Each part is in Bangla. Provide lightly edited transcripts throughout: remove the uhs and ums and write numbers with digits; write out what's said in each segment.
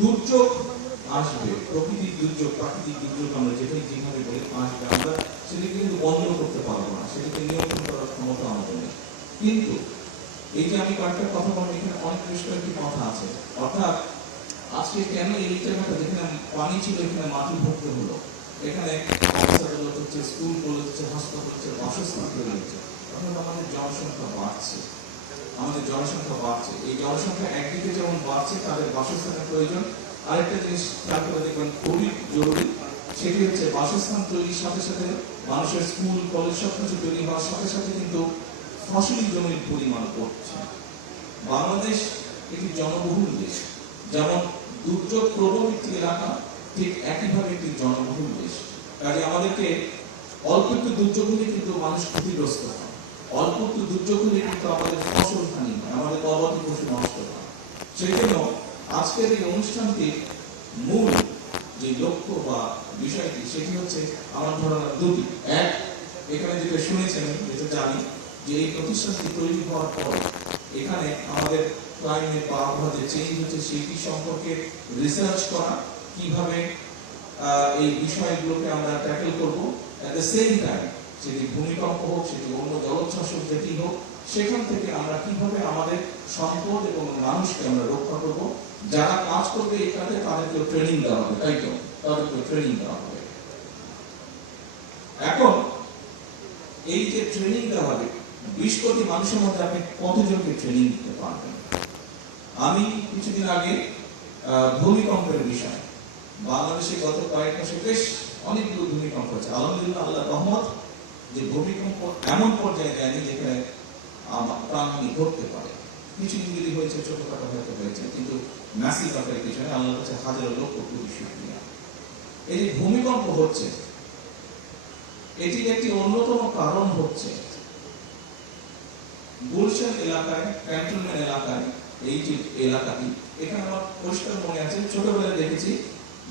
দুর্যোগ আসবে, প্রকৃতির দুর্যোগ, প্রাকৃতিক দুর্যোগ আমরা যেটাই যেভাবে বলি আসবে, আমরা সেটাকে কিন্তু বন্ধ করতে পারবো না, সেটাকে নিয়ন্ত্রণ করার ক্ষমতা আমাদের নেই। কিন্তু এই যে আমি কয়েকটা কথা বলবো, এখানে অনেক বেশ কয়েকটি কথা আছে। অর্থাৎ আজকে কেন এই জায়গাটা যেখানে পানি ছিল এখানে মাটি ভরতে হলো, এখানে অফিসার হচ্ছে, স্কুল কলেজ হচ্ছে, হাসপাতাল হচ্ছে, বাসস্থান তৈরি হচ্ছে, অর্থাৎ আমাদের জনসংখ্যা বাড়ছে, আমাদের জনসংখ্যা বাড়ছে। এই জনসংখ্যা একদিকে যেমন বাড়ছে, তাদের বাসস্থানের প্রয়োজন। আরেকটা জিনিস খেয়াল করে দেখবেন খুবই জরুরি, সেটি হচ্ছে বাসস্থান তৈরির সাথে সাথে মানুষের স্কুল কলেজ সবকিছু তৈরি হওয়ার সাথে সাথে কিন্তু ফসলি জমির পরিমাণ কমছে। বাংলাদেশ একটি জনবহুল দেশ, যেমন দুর্যোগ প্রবণিত এলাকা ঠিক একইভাবে একটি জনবহুল দেশ। কাজে আমাদেরকে অল্প একটু দুর্যোগ হলে কিন্তু মানুষ ক্ষতিগ্রস্ত হয়, অল্প একটু দুর্যোগ হলে কিন্তু আমাদের ফসল হানি হয়, আমাদের গবাদি পশু নষ্ট হয়। সেই জন্য আজকের এই অনুষ্ঠানটির মূল যে লক্ষ্য বা বিষয়টি সেটি হচ্ছে আমার ধারণা দুটি। এক, এখানে যেটা শুনেছেন, যেটা জানি যে এই প্রতিষ্ঠানটি তৈরি হওয়ার পর এখানে আমাদের ক্লাইমেট বা আবহাওয়া যে চেঞ্জ হচ্ছে সেটি সম্পর্কে রিসার্চ করা, কিভাবে এই বিষয়গুলোকে আমরা ট্যাকেল করবো। অ্যাট দ্য সেম টাইম সেটি ভূমিকম্প হোক, সেটি অন্য জলোচ্ছ্বাস হোক, যেটি হোক, সেখান থেকে আমরা কিভাবে আমাদের সম্পদ এবং মানুষকে আমরা রক্ষা করবো। যারা কাজ করবে এই কাজে তাদেরকে ট্রেনিং দেওয়া হবে, তাই তো তাদেরকে ট্রেনিং দেওয়া হবে। এখন এই যে ট্রেনিং দেওয়া হবে, 20 কোটি মানুষের মধ্যে আপনি কতজনকে ট্রেনিং দিতে পারবেন? আমি কিছুদিন আগে ভূমিকম্পের বিষয়, বাংলাদেশে গত কয়েক মাসে বেশ অনেকগুলো ভূমিকম্প হচ্ছে। আলহামদুলিল্লাহ, আল্লাহ রহমত যে ভূমিকম্প এমন পর্যায়ে দেয়নি যেখানে প্রাণহানি ঘটতে পারে। কিছু ইঞ্জুরি হয়েছে, ছোটখাটো হয়তো হয়েছে, কিন্তু ম্যাসিভ আকারের কিছু নয়। আল্লাহর কাছে হাজারো লক্ষ কোটি শুকরিয়া। এই যে ভূমিকম্প হচ্ছে, এটির একটি অন্যতম কারণ হচ্ছে গুলশান এলাকায়, ক্যান্টনমেন্ট এলাকায়, এই যে এলাকাটি, এখানে আমার পরিষ্কার মনে আছে ছোটবেলায় দেখেছি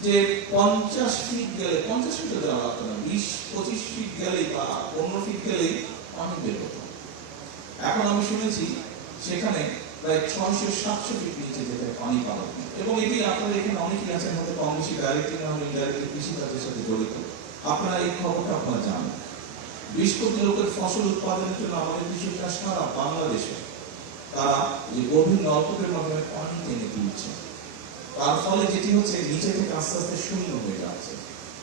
যে 50 ফিট গেলে, 50 ফিট যাওয়া লাগতো না, 20-25 ফিট গেলেই বা 15 ফিট গেলেই পানি বের হতো। এখন আমি শুনেছি সেখানে প্রায় 600-700 ফিট নিচে যেতে পানি পাওয়া যায়। এবং এটি আপনারা এখানে অনেকেই আছেন, হয়তো কম বেশি ডাইরেক্টলি না হলে ইনডাইরেক্টলি কৃষিকাজের সাথে জড়িত, আপনারা এই খবরটা আপনারা জানেন। 20 কোটি লোকের ফসল উৎপাদনের জন্য আমাদের কৃষকরা সারা বাংলাদেশে তারা যে গভীর নলকূপের মাধ্যমে পানি টেনে তুলছে, তার ফলে যেটি হচ্ছে নিচে থেকে আস্তে আস্তে শূন্য হয়ে যাচ্ছে।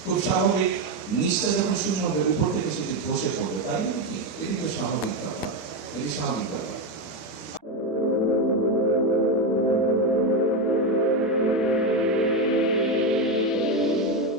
খুব স্বাভাবিক, নিচটা যখন শূন্য হবে উপর থেকে সেটি ধসে পড়বে, তাই নাকি? এটি তো স্বাভাবিক ব্যাপার, এটি স্বাভাবিক ব্যাপার।